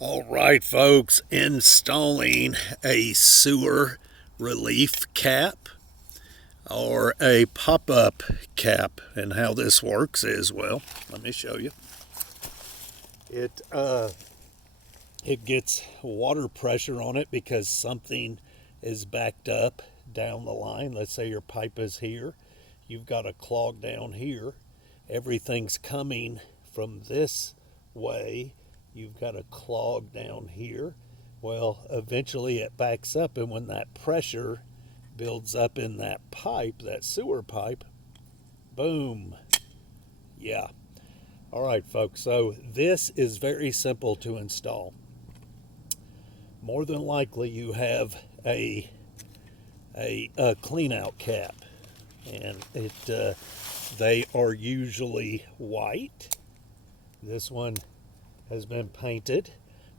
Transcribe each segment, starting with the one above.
All right, folks, installing a sewer relief cap or a pop-up cap. And how this works is, well, let me show you. It gets water pressure on it because something is backed up down the line. Let's say your pipe is here. You've got a clog down here. Everything's coming from this way. You've got a clog down here. Well, eventually it backs up, and when that pressure builds up in that pipe, that sewer pipe, boom. Yeah. All right, folks. So this is very simple to install. More than likely, you have a clean out cap, and they are usually white. This one has been painted,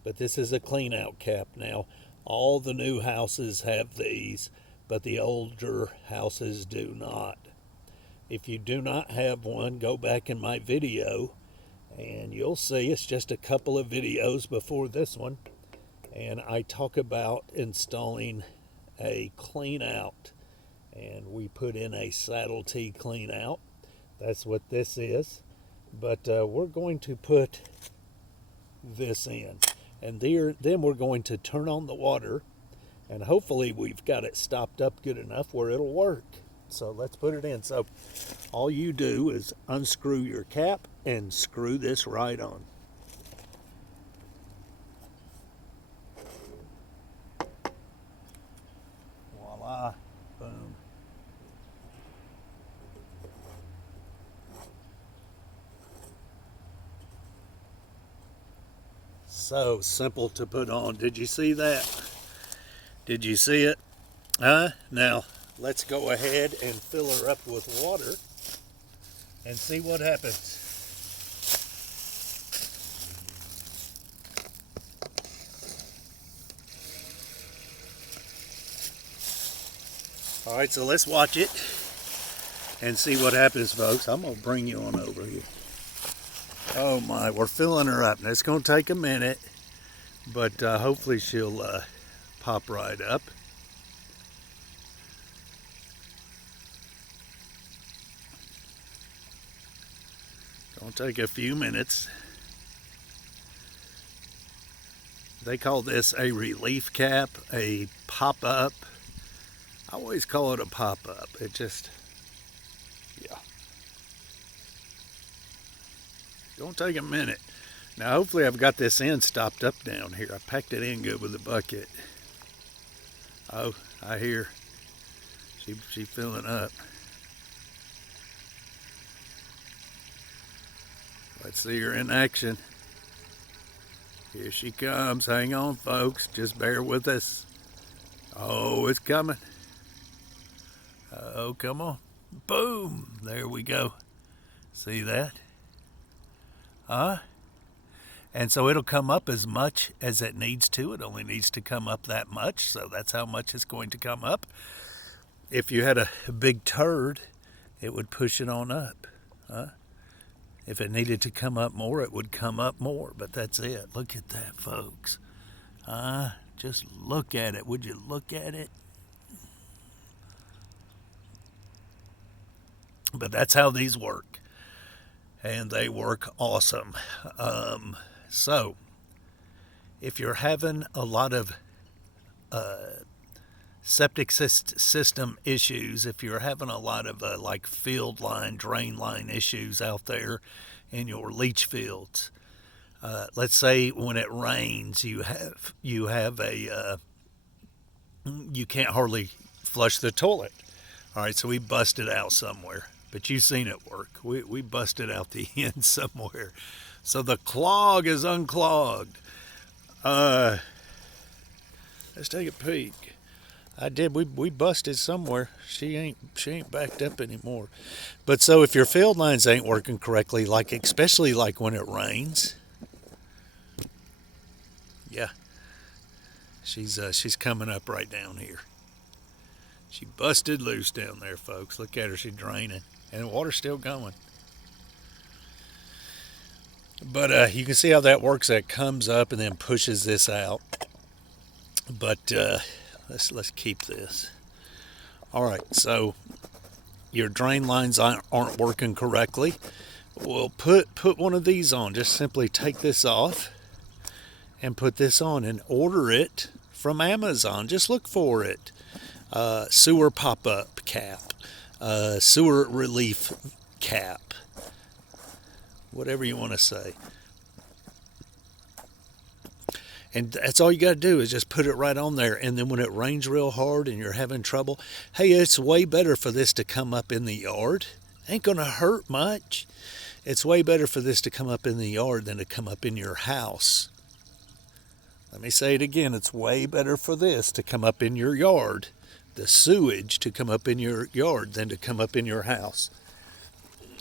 but this is a clean out cap. Now, all the new houses have these, but the older houses do not. If you do not have one, go back in my video and you'll see it's just a couple of videos before this one, and I talk about installing a clean out, and we put in a saddle tee clean out. That's what this is. But we're going to put this in, and then we're going to turn on the water, and hopefully we've got it stopped up good enough where it'll work. So let's put it in. So all you do is unscrew your cap and screw this right on. Voila. Boom. So simple to put on. Did you see that? Did you see it? Now, let's go ahead and fill her up with water and see what happens. All right, so let's watch it and see what happens, folks. I'm going to bring you on over here. Oh my, we're filling her up. Now, it's going to take a minute, but hopefully she'll pop right up. Gonna take a few minutes. They call this a relief cap, a pop-up. I always call it a pop-up. It just, yeah. Gonna take a minute. Now hopefully I've got this end stopped up down here. I packed it in good with the bucket. Oh, I hear she filling up. Let's see her in action. Here she comes. Hang on, folks. Just bear with us. Oh, it's coming. Oh, come on. Boom. There we go. See that? And so it'll come up as much as it needs to. It only needs to come up that much, so that's how much it's going to come up. If you had a big turd, it would push it on up. If it needed to come up more, it would come up more, but that's it. Look at that, folks. Just look at it. Would you look at it? But that's how these work, and they work awesome. So if you're having a lot of septic system issues, if you're having a lot of like field line, drain line issues out there in your leach fields, let's say when it rains, you have a you can't hardly flush the toilet. All right, so we busted out somewhere, but you've seen it work. We busted out the end somewhere, so the clog is unclogged. Let's take a peek. I did. We busted somewhere. She ain't backed up anymore. But so if your field lines ain't working correctly, like especially like when it rains, yeah, she's coming up right down here. She busted loose down there, folks. Look at her. She's draining, and the water's still going. But you can see how that works. That comes up and then pushes this out. But let's keep this. All right, so your drain lines aren't working correctly. Well, put one of these on. Just simply take this off and put this on, and order it from Amazon. Just look for it. Sewer pop-up cap, sewer relief cap, whatever you want to say. And that's all you got to do is just put it right on there. And then when it rains real hard and you're having trouble, hey, it's way better for this to come up in the yard. Ain't going to hurt much. It's way better for this to come up in the yard than to come up in your house. Let me say it again. It's way better for this to come up in your yard, the sewage to come up in your yard, than to come up in your house.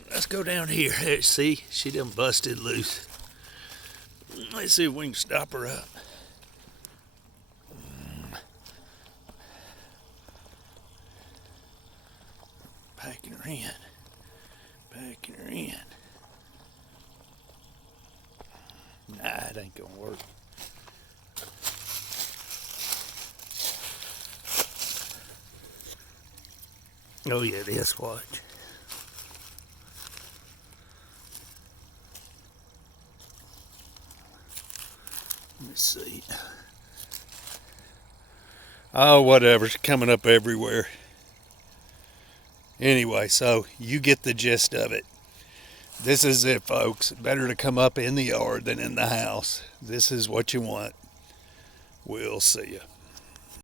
Let's go down here. Hey, see, she done busted loose. Let's see if we can stop her up. Packing her in. Packing her in. Nah, it ain't gonna work. Oh yeah, it is. Watch. Let me see. Oh, whatever. It's coming up everywhere. Anyway, so you get the gist of it. This is it, folks. Better to come up in the yard than in the house. This is what you want. We'll see you.